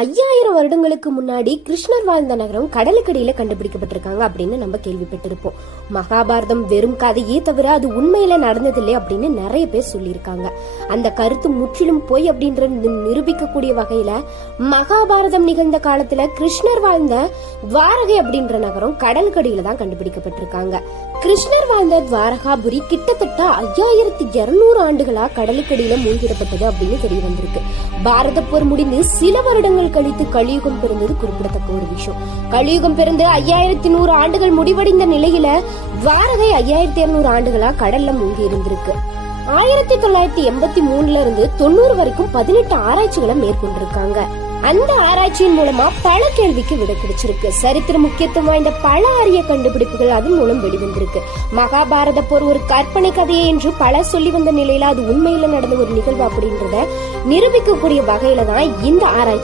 ஐயாயிரம் வருடங்களுக்கு முன்னாடி கிருஷ்ணர் வாழ்ந்த நகரம் கடலுக்கடியில கண்டுபிடிக்கப்பட்டிருக்காங்க அப்படின்னு நம்ம கேள்விப்பட்டிருப்போம். மகாபாரதம் வெறும் கதையே தவிர அது உண்மையில நடந்ததில்லை அப்படின்னு நிறைய பேர் சொல்லியிருக்காங்க. அந்த கருத்து முற்றிலும் பொய் அப்படின்ற நிரூபிக்கக்கூடிய வகையில மகாபாரதம் நிகழ்ந்த காலத்துல கிருஷ்ணர் வாழ்ந்த துவாரகை அப்படின்ற நகரம் கடலுக்கடியில தான் கண்டுபிடிக்கப்பட்டிருக்காங்க. கிருஷ்ணர் வாழ்ந்த துவாரகாபுரி கிட்டத்தட்ட ஐயாயிரத்தி இருநூறு ஆண்டுகளா கடலுக்கடியில மூழ்கிடப்பட்டது அப்படின்னு தெரிய வந்திருக்கு பாரத போர் முடிந்து சில வருடங்கள் ஆண்டுகள் கழித்து கலியுகம் பிறந்தது குறிப்பிடத்தக்க ஒரு விஷயம். கலியுகம் பிறந்து ஐயாயிரத்தி நூறு ஆண்டுகள் முடிவடைந்த நிலையில துவாரகை ஐயாயிரத்தி இருநூறு ஆண்டுகளா கடல்ல மூழ்கி இருந்திருக்கு. ஆயிரத்தி தொள்ளாயிரத்தி எண்பத்தி மூணுல இருந்து தொண்ணூறு வரைக்கும் பதினெட்டு ஆராய்ச்சிகளை மேற்கொண்டிருக்காங்க. அந்த ஆராய்ச்சியின் மூலமா பல கேள்விக்கு விட கிடைச்சிருக்கு. சரித்திர முக்கியத்துவம் வாய்ந்த பல அரிய கண்டுபிடிப்புகள் அதன் மூலம் வெளிவந்திருக்கு. மகாபாரத போர் ஒரு கற்பனை கதையே என்று பல சொல்லி வந்த நிலையில அது உண்மையில நடந்த ஒரு நிகழ்வு அப்படின்றத நிரூபிக்கக்கூடிய வகையில தான் இந்த ஆராய்ச்சி